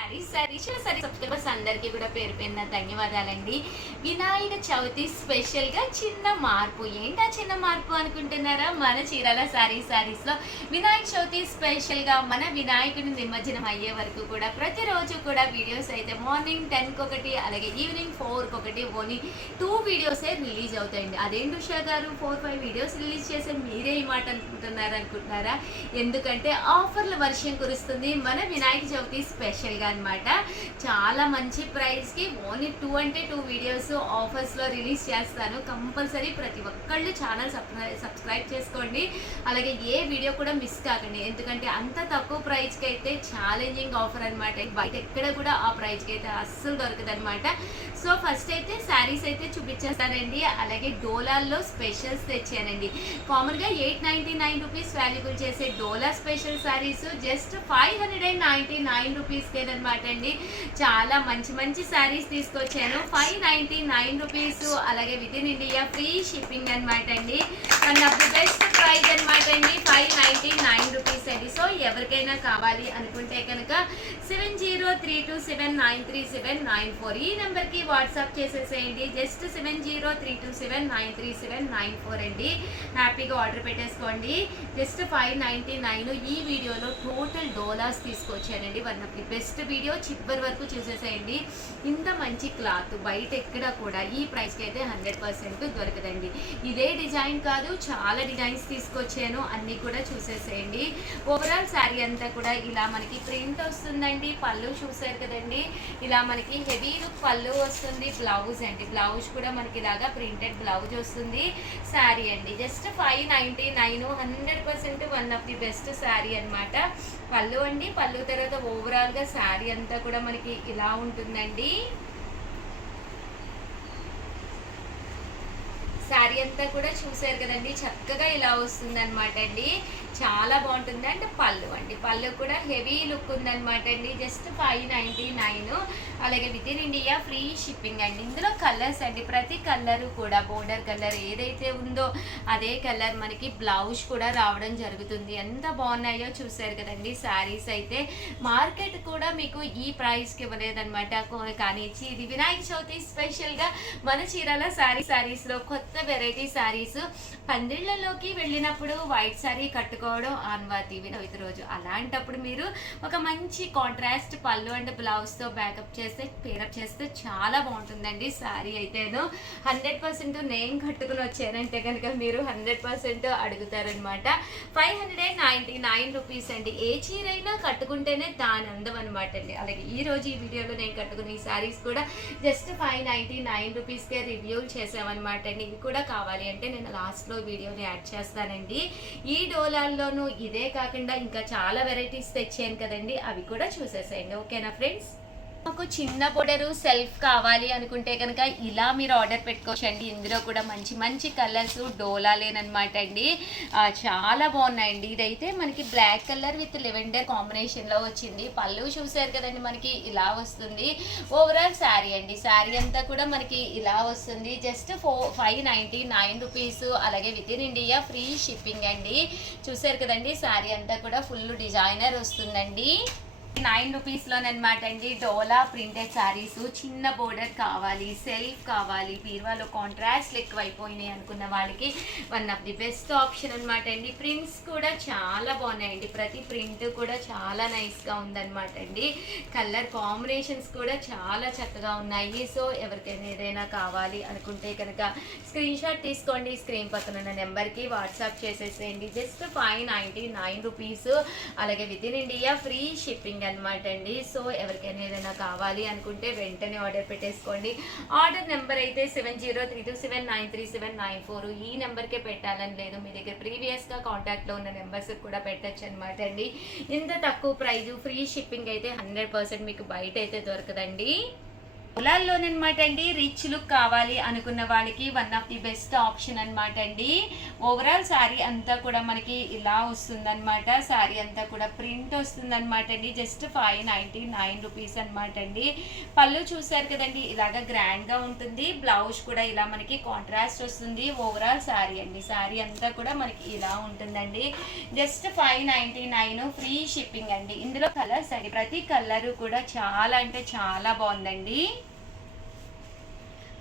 Subscribers అందరికీ కూడా పేరు పేరున ధన్యవాదాలండి. వినాయక చవితి స్పెషల్గా చిన్న మార్పు. ఏంటా చిన్న మార్పు అనుకుంటున్నారా? మన చీరాల సారీస్లో వినాయక చవితి స్పెషల్గా మన వినాయకుడిని నిమజ్జనం అయ్యే వరకు కూడా ప్రతిరోజు కూడా వీడియోస్ అయితే మార్నింగ్ 10కి ఒకటి, అలాగే ఈవినింగ్ 4కి ఒకటి, ఓన్లీ 2 వీడియోసే రిలీజ్ అవుతాయండి. అదేంటి ఉషా గారు 4-5 వీడియోస్ రిలీజ్ చేసే మీరే ఈ మాట అనుకుంటున్నారా? ఎందుకంటే ఆఫర్ల వర్షం కురుస్తుంది మన వినాయక చవితి స్పెషల్గా అనమాట. చాలా మంచి ప్రైస్కి ఓన్లీ 2 అంటే 2 వీడియోస్ ఆఫర్స్లో రిలీజ్ చేస్తాను. కంపల్సరీ ప్రతి ఒక్కళ్ళు ఛానల్ సబ్స్క్రైబ్ చేసుకోండి. అలాగే ఏ వీడియో కూడా మిస్ కాకండి. ఎందుకంటే అంత తక్కువ ప్రైస్కి అయితే ఛాలెంజింగ్ ఆఫర్ అనమాట. బయట ఎక్కడ కూడా ఆ ప్రైస్కి అయితే అస్సలు దొరకదు అనమాట. సో ఫస్ట్ అయితే శారీస్ అయితే చూపించేస్తానండి. అలాగే డోలాల్లో స్పెషల్స్ తెచ్చానండి. కామన్గా 899 రూపీస్ వాల్యుబుల్ చేసే డోలా స్పెషల్ శారీస్ జస్ట్ 599 రూపీస్కేనమాట అండి. చాలా మంచి శారీస్ తీసుకొచ్చాను. 599 రూపీస్, అలాగే within India free shipping అనమాట అండి. One of the best price అనమాట అండి. 599 రూపీస్ అండి. సో ఎవరికైనా కావాలి అనుకుంటే కనుక 7032793794 ఈ నెంబర్కి వాట్సాప్ చేసేసేయండి. జస్ట్ 7032793794 అండి. హ్యాపీగా ఆర్డర్ పెట్టేసుకోండి. జస్ట్ 599. ఈ వీడియోలో టోటల్ డోలాస్ తీసుకొచ్చానండి. One of the best video, చివరి వరకు చూసేసేయండి. ఇంత మంచి క్లాత్ బయట ఎక్కడ కూడా ఈ ప్రైస్కి అయితే 100% దొరకదండి. ఇదే డిజైన్ కాదు, చాలా డిజైన్స్ తీసుకొచ్చాను, అన్నీ కూడా చూసేసేయండి. ఓవరాల్ శారీ అంతా కూడా ఇలా మనకి ప్రింట్ వస్తుందండి. పళ్ళు చూసారు కదండి, ఇలా మనకి హెవీ లుక్ పళ్ళు వస్తుంది. బ్లౌజ్ అండి, బ్లౌజ్ కూడా మనకి ఇలాగా ప్రింటెడ్ బ్లౌజ్ వస్తుంది. శారీ అండి just 599, 100% one of the best sari అనమాట. పళ్ళు అండి, పళ్ళు తర్వాత ఓవరాల్గా శారీ అంతా కూడా మనకి ఇలా ఉంటుందండి. శారీ అంతా కూడా చూసారు కదండి, చక్కగా ఇలా వస్తుంది అనమాట అండి. చాలా బాగుంటుంది. అంటే పళ్ళు అండి, పళ్ళు కూడా హెవీ లుక్ ఉందనమాట అండి. జస్ట్ 599, అలాగే within India free shipping అండి. ఇందులో కలర్స్ అండి, ప్రతి కలరు కూడా బోర్డర్ కలర్ ఏదైతే ఉందో అదే కలర్ మనకి బ్లౌజ్ కూడా రావడం జరుగుతుంది. ఎంత బాగున్నాయో చూసారు కదండి. శారీస్ అయితే మార్కెట్ కూడా మీకు ఈ ప్రైస్కి ఇవ్వలేదనమాట. కానీ ఇది వినాయక చవితి స్పెషల్గా మన చీరాల శారీస్లో కొత్త వెరైటీ శారీస్. పందిళ్ళలోకి వెళ్ళినప్పుడు వైట్ శారీ కట్టుకోవడం ఆన్వాతి వినవితి రోజు. అలాంటప్పుడు మీరు ఒక మంచి కాంట్రాస్ట్ పళ్ళు అండ్ బ్లౌజ్తో పేరప్ చేస్తే చాలా బాగుంటుందండి. శారీ అయితేను 100% నేను కట్టుకుని వచ్చానంటే కనుక మీరు 100% అడుగుతారనమాట. 599 రూపీస్ అండి. ఏ చీరైనా కట్టుకుంటేనే దాని అందం అనమాట అండి. అలాగే ఈరోజు ఈ వీడియోలో నేను కట్టుకున్న ఈ శారీస్ కూడా జస్ట్ 599 రూపీస్కే రివ్యూ చేసామన్నమాట అండి. ఇవి కూడా కావాలి అంటే నేను లాస్ట్లో వీడియోని యాడ్ చేస్తానండి. ఈ డోలాల్లోనూ ఇదే కాకుండా ఇంకా చాలా వెరైటీస్ తెచ్చాను కదండి, అవి కూడా చూసేసేయండి. ఓకేనా ఫ్రెండ్స్? మాకు చిన్న బోర్డరు సెల్ఫ్ కావాలి అనుకుంటే కనుక ఇలా మీరు ఆర్డర్ పెట్టుకోవచ్చండి. ఇందులో కూడా మంచి కలర్స్ డోలాలేనమాట అండి. చాలా బాగున్నాయండి. ఇదైతే మనకి బ్లాక్ కలర్ విత్ లెవెండర్ కాంబినేషన్లో వచ్చింది. పళ్ళు చూసారు కదండి, మనకి ఇలా వస్తుంది. ఓవరాల్ శారీ అండి, శారీ అంతా కూడా మనకి ఇలా వస్తుంది. జస్ట్ 599 రూపీస్, అలాగే within India free shipping అండి. చూసారు కదండి, శారీ అంతా కూడా ఫుల్ డిజైనర్ వస్తుందండి. 9 రూపీస్లోనమాట అండి. డోలా ప్రింటెడ్ శారీస్, చిన్న బోర్డర్ కావాలి, సెల్ఫ్ కావాలి, బీరువాలో కాంట్రాస్ట్ ఎక్కువైపోయినాయి అనుకున్న వాళ్ళకి one of the best option అనమాట అండి. ప్రింట్స్ కూడా చాలా బాగున్నాయండి. ప్రతి ప్రింట్ కూడా చాలా నైస్గా ఉందన్నమాట అండి. కలర్ కాంబినేషన్స్ కూడా చాలా చక్కగా ఉన్నాయి. సో ఎవరికైనా ఏదైనా కావాలి అనుకుంటే కనుక స్క్రీన్ షాట్ తీసుకోండి. స్క్రీన్ పక్కన ఉన్న నెంబర్కి వాట్సాప్ చేసేసేయండి. జస్ట్ 599 రూపీస్, అలాగే within India free shipping అనమాట అండి. సో ఎవరికైనా ఏదైనా కావాలి అనుకుంటే వెంటనే ఆర్డర్ పెట్టేసుకోండి. ఆర్డర్ నెంబర్ అయితే 7032793794. ఈ నెంబర్కే పెట్టాలని లేదు, మీ దగ్గర ప్రీవియస్గా కాంటాక్ట్లో ఉన్న నెంబర్స్ కూడా పెట్టచ్చు అనమాట అండి. ఇంత తక్కువ ప్రైజు, ఫ్రీ షిప్పింగ్ అయితే 100% మీకు బయట అయితే దొరకదండి. పొలాల్లోనమాట అండి. రిచ్ లుక్ కావాలి అనుకున్న వాళ్ళకి one of the best option అనమాట అండి. ఓవరాల్ శారీ అంతా కూడా మనకి ఇలా వస్తుందన్నమాట. శారీ అంతా కూడా ప్రింట్ వస్తుందన్నమాట అండి. జస్ట్ 599 రూపీస్ అనమాట అండి. పళ్ళు చూసారు కదండి, ఇలాగా గ్రాండ్గా ఉంటుంది. బ్లౌజ్ కూడా ఇలా మనకి కాంట్రాస్ట్ వస్తుంది. ఓవరాల్ శారీ అండి, శారీ అంతా కూడా మనకి ఇలా ఉంటుందండి. జస్ట్ 599 ఫ్రీ షిప్పింగ్ అండి. ఇందులో కలర్స్ అండి, ప్రతి కలర్ కూడా చాలా అంటే చాలా బాగుందండి.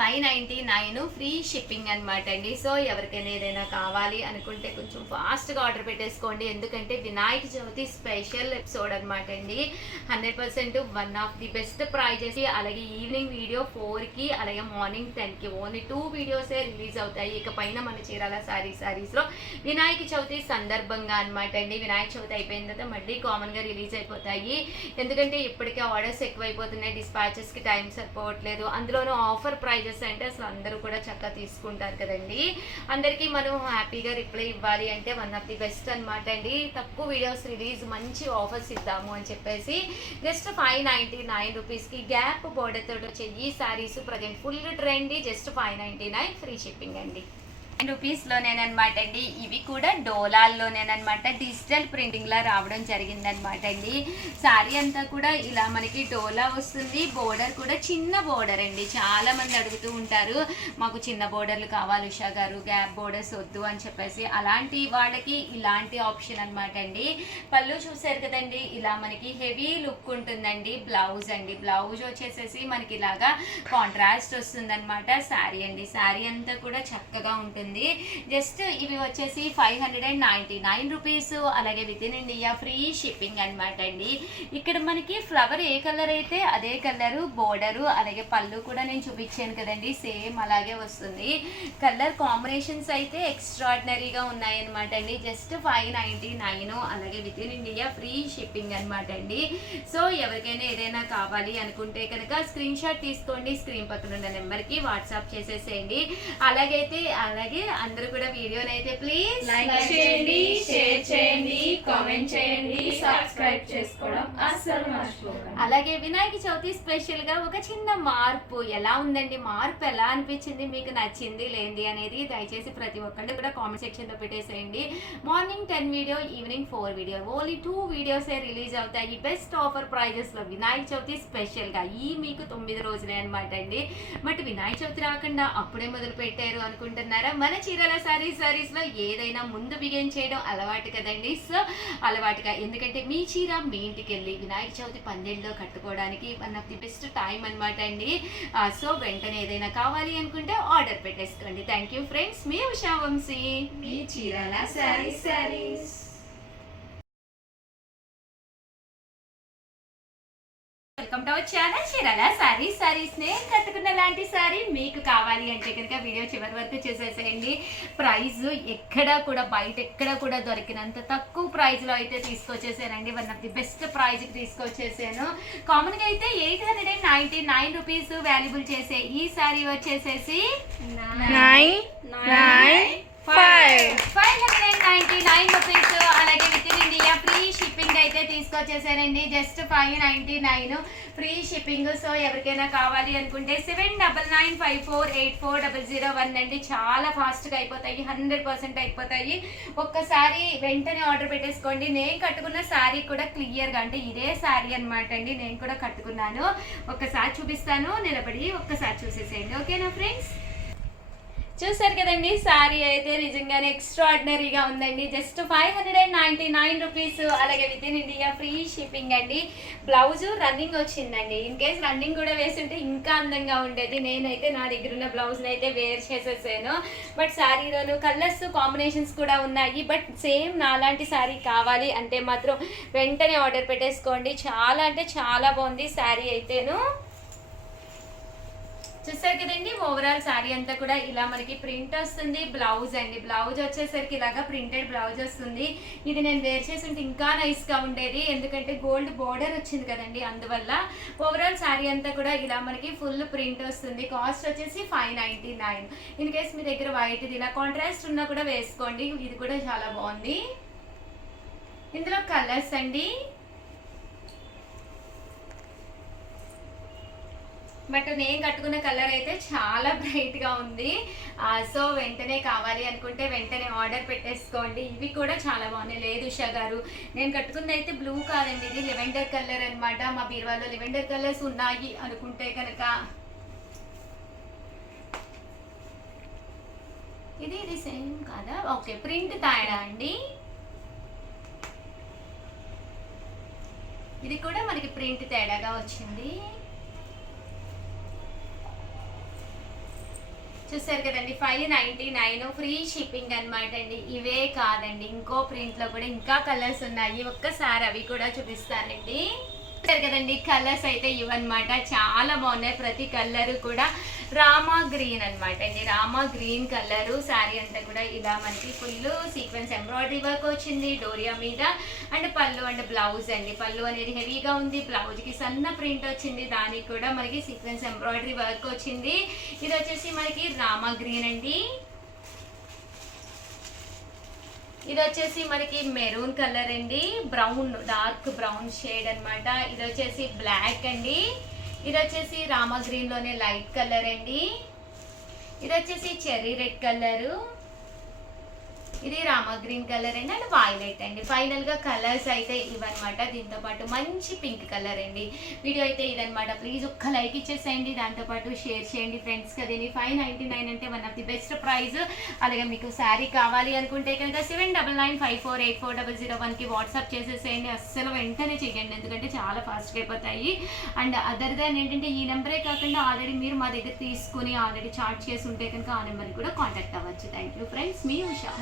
599 ఫ్రీ షిప్పింగ్ అనమాట అండి. సో ఎవరికైనా ఏదైనా కావాలి అనుకుంటే కొంచెం ఫాస్ట్గా ఆర్డర్ పెట్టేసుకోండి, ఎందుకంటే వినాయక చవితి స్పెషల్ ఎపిసోడ్ అనమాట అండి. 100% one of the best prizes. అలాగే ఈవినింగ్ వీడియో 4కి, అలాగే మార్నింగ్ 10కి ఓన్లీ 2 వీడియోసే రిలీజ్ అవుతాయి. ఇక పైన మన చీరాల శారీస్లో వినాయక చవితి సందర్భంగా అనమాట అండి. వినాయక చవితి అయిపోయిన తర్వాత మళ్ళీ కామన్గా రిలీజ్ అయిపోతాయి, ఎందుకంటే ఇప్పటికే ఆర్డర్స్ ఎక్కువైపోతున్నాయి, డిస్పాచెస్కి టైం సరిపోవట్లేదు. అందులోనూ ఆఫర్ ప్రైజెస్ అంటే అసలు అందరూ కూడా చక్కగా తీసుకుంటారు కదండి. అందరికీ మనం హ్యాపీగా రిప్లై ఇవ్వాలి అంటే వన్ ఆఫ్ ది బెస్ట్ అనమాట అండి. తక్కువ వీడియోస్ రిలీజ్, మంచి ఆఫర్స్ ఇద్దాము అని చెప్పేసి జస్ట్ 599 రూపీస్కి గ్యాప్ బోర్డర్ తోటి వచ్చే ఈ saris present full trend. Just 599 free shipping అండి. రూపీస్లోనేనమాట అండి. ఇవి కూడా డోలాల్లోనేనమాట, డిజిటల్ ప్రింటింగ్లా రావడం జరిగిందనమాట అండి. శారీ అంతా కూడా ఇలా మనకి డోలా వస్తుంది. బోర్డర్ కూడా చిన్న బోర్డర్ అండి. చాలా మంది అడుగుతూ ఉంటారు, మాకు చిన్న బోర్డర్లు కావాలి ఉషా గారు, గ్యాప్ బోర్డర్స్ వద్దు అని చెప్పేసి. అలాంటి వాళ్ళకి ఇలాంటి ఆప్షన్ అనమాట అండి. పళ్ళు చూసారు కదండి, ఇలా మనకి హెవీ లుక్ ఉంటుందండి. బ్లౌజ్ అండి, బ్లౌజ్ వచ్చేసేసి మనకి ఇలాగా కాంట్రాస్ట్ వస్తుందన్నమాట. శారీ అండి, శారీ అంతా కూడా చక్కగా ఉంటుంది. జస్ట్ ఇవి వచ్చేసి 599 రూపీస్. అలాగే within India free shipping అనమాట అండి. ఇక్కడ మనకి ఫ్లవర్ ఏ కలర్ అయితే అదే కలరు బోర్డరు, అలాగే పళ్ళు కూడా నేను చూపించాను కదండి, సేమ్ అలాగే వస్తుంది. కలర్ కాంబినేషన్స్ అయితే ఎక్స్ట్రాడినరీగా ఉన్నాయన్నమాట అండి. జస్ట్ 599, అలాగే within India free shipping అనమాట అండి. సో ఎవరికైనా ఏదైనా కావాలి అనుకుంటే కనుక స్క్రీన్ షాట్ తీసుకోండి, స్క్రీన్ పక్కన ఉన్న నెంబర్కి వాట్సాప్ చేసేసేయండి. అలాగే అందరూ కూడా వీడియోని అయితే ప్లీజ్ లైక్ చేయండి, షేర్ చేయండి, కామెంట్ చేయండి, సబ్స్క్రైబ్ చేసుకోవడం అస్సలు మర్చిపోకండి. అలాగే వినాయక చవితి స్పెషల్ గా ఒక చిన్న మార్పు ఎలా ఉందండి, మార్పు ఎలా అనిపించింది, మీకు నచ్చింది లేంది అనేది దయచేసి ప్రతి ఒక్కళ్ళు కూడా కామెంట్ సెక్షన్ లో పెట్టేసేయండి. Morning 10 video, evening 4 video, only 2 వీడియోసే రిలీజ్ అవుతాయి. బెస్ట్ ఆఫర్ ప్రైజెస్ లో వినాయక చవితి స్పెషల్ గా ఈ మీకు 9 రోజులే అనమాట అండి. బట్ వినాయక చవితి రాకుండా అప్పుడే మొదలు పెట్టారు అనుకుంటున్నారా? మన చీరాల శారీస్ లో ఏదైనా ముందు బిగిన్ చేయడం అలవాటు కదండి. సో అలవాటుగా, ఎందుకంటే మీ చీర మీ ఇంటికి వెళ్ళి వినాయక చవితి పందెంలో కట్టుకోవడానికి one of the best time అనమాట అండి. సో వెంటనే ఏదైనా కావాలి అనుకుంటే ఆర్డర్ పెట్టేసుకోండి. థ్యాంక్ యూ ఫ్రెండ్స్, మీ ఉషా వంశీ, మీ Chirala sarees. Welcome to our channel Chirala sarees. నేను కట్టుకున్న లాంటి శారీ మీకు కావాలి అంటే కనుక వీడియో చివరి వరకు చూసేసేయండి. ప్రైస్ ఎక్కడా కూడా బయట ఎక్కడ కూడా దొరికినంత తక్కువ ప్రైస్లో అయితే తీసుకొచ్చేసానండి. వన్ ఆఫ్ ది బెస్ట్ ప్రైస్కి తీసుకొచ్చేసాను. కామన్గా అయితే 899 రూపీస్ వాల్యుబుల్ చేసే ఈ శారీ వచ్చేసేసి 599 రూపీస్. అలాగే within India free shipping అయితే తీసుకొచ్చేసానండి. Just 599 free shipping. సో ఎవరికైనా కావాలి అనుకుంటే 7995484001 అండి. చాలా ఫాస్ట్గా అయిపోతాయి, 100% అయిపోతాయి. ఒక్కసారి వెంటనే ఆర్డర్ పెట్టేసుకోండి. నేను కట్టుకున్న శారీ కూడా క్లియర్గా, అంటే ఇదే శారీ అనమాట అండి, నేను కూడా కట్టుకున్నాను. ఒక్కసారి చూపిస్తాను, నిలబడి ఒక్కసారి చూసేసేయండి. ఓకేనా ఫ్రెండ్స్? చూసారు కదండి, శారీ అయితే నిజంగానే ఎక్స్ట్రాడినరీగా ఉందండి. Just 599 rupees. అలాగే within India free shipping అండి. బ్లౌజ్ రన్నింగ్ వచ్చిందండి. ఇన్ కేస్ రన్నింగ్ కూడా వేస్తుంటే ఇంకా అందంగా ఉండేది. నేనైతే నా దగ్గర ఉన్న బ్లౌజ్ని అయితే వేర్ చేసేసాను. బట్ శారీలోను కలర్స్ కాంబినేషన్స్ కూడా ఉన్నాయి. బట్ సేమ్ నాలాంటి శారీ కావాలి అంటే మాత్రం వెంటనే ఆర్డర్ పెట్టేసుకోండి. చాలా అంటే చాలా బాగుంది శారీ అయితేను. చూసారు కదండి, ఓవరాల్ శారీ అంతా కూడా ఇలా మనకి ప్రింట్ వస్తుంది. బ్లౌజ్ అండి, బ్లౌజ్ వచ్చేసరికి ఇలాగా ప్రింటెడ్ బ్లౌజ్ వస్తుంది. ఇది నేను వేర్ చేసి ఉంటే ఇంకా నైస్గా ఉండేది, ఎందుకంటే గోల్డ్ బోర్డర్ వచ్చింది కదండి, అందువల్ల. ఓవరాల్ శారీ అంతా కూడా ఇలా మనకి ఫుల్ ప్రింట్ వస్తుంది. కాస్ట్ వచ్చేసి 599. ఇన్ కేస్ మీ దగ్గర వైట్ ఇది ఇలా కాంట్రాస్ట్ ఉన్నా కూడా వేసుకోండి, ఇది కూడా చాలా బాగుంది. ఇందులో కలర్స్ అండి, బట్ నేను కట్టుకున్న కలర్ అయితే చాలా బ్రైట్గా ఉంది. సో వెంటనే కావాలి అనుకుంటే వెంటనే ఆర్డర్ పెట్టేసుకోండి. ఇవి కూడా చాలా బాగున్నాయి. లేదు ఉషా గారు నేను కట్టుకుంది అయితే బ్లూ కాదండి, ఇది లెవెండర్ కలర్ అనమాట. మా బీరువాలో లెవెండర్ కలర్స్ ఉన్నాయి అనుకుంటే కనుక ఇది సేమ్ కాదా? ఓకే, ప్రింట్ తేడా అండి. ఇది కూడా మనకి ప్రింట్ తేడాగా వచ్చింది. చూసారు కదండి, 599 ఫ్రీ షిప్పింగ్ అనమాట అండి. ఇవే కాదండి, ఇంకో ప్రింట్లో కూడా ఇంకా కలర్స్ ఉన్నాయి. ఒక్కసారి అవి కూడా చూపిస్తానండి. చూసారు కదండి, కలర్స్ అయితే ఇవన్నమాట. చాలా బాగున్నాయి. ప్రతి కలర్ కూడా రామా గ్రీన్ అనమాట అండి. Rama green colour. శారీ అంతా కూడా ఇలా మనకి ఫుల్ సీక్వెన్స్ ఎంబ్రాయిడరీ వర్క్ వచ్చింది డోరియా మీద. అండ్ పళ్ళు అండ్ బ్లౌజ్ అండి. పళ్ళు అనేది హెవీగా ఉంది, బ్లౌజ్కి సన్న ప్రింట్ వచ్చింది, దానికి కూడా మనకి సీక్వెన్స్ ఎంబ్రాయిడరీ వర్క్ వచ్చింది. ఇది వచ్చేసి మనకి రామా గ్రీన్ అండి. ఇది వచ్చేసి మనకి మెరూన్ కలర్ అండి, బ్రౌన్ డార్క్ బ్రౌన్ షేడ్ అనమాట. ఇది వచ్చేసి బ్లాక్ అండి. ఇది వచ్చేసి రామా గ్రీన్ లోనే లైట్ కలర్ అండి. ఇది వచ్చేసి చెర్రీ రెడ్ కలరు. ఇది రామా గ్రీన్ కలర్ అండి అండ్ వైలెట్ అండి. ఫైనల్ గా కలర్స్ అయితే ఇవన్నమాట. దీంతో పాటు మంచి పింక్ కలర్ అండి. వీడియో అయితే ఇదనమాట. ప్లీజ్ ఒక్క లైక్ ఇచ్చేసేయండి, దాంతో పాటు షేర్ చేయండి ఫ్రెండ్స్. కదండి 599 అంటే one of the best price. అలాగే మీకు శారీ కావాలి అనుకుంటే కనుక 7995484001కి వాట్సాప్ చేసేసేయండి. అస్సలు వెంటనే చేయండి, ఎందుకంటే చాలా ఫాస్ట్గా అయిపోతాయి. అండ్ అదర్ దాన్ ఏంటంటే ఈ నెంబరే కాకుండా ఆల్రెడీ మీరు మా దగ్గర తీసుకుని ఆల్రెడీ చార్ట్ చేసి ఉంటే కనుక ఆ నెంబర్కి కూడా కాంటాక్ట్ అవ్వచ్చు. థ్యాంక్ యూ ఫ్రెండ్స్, మీ ఉషా.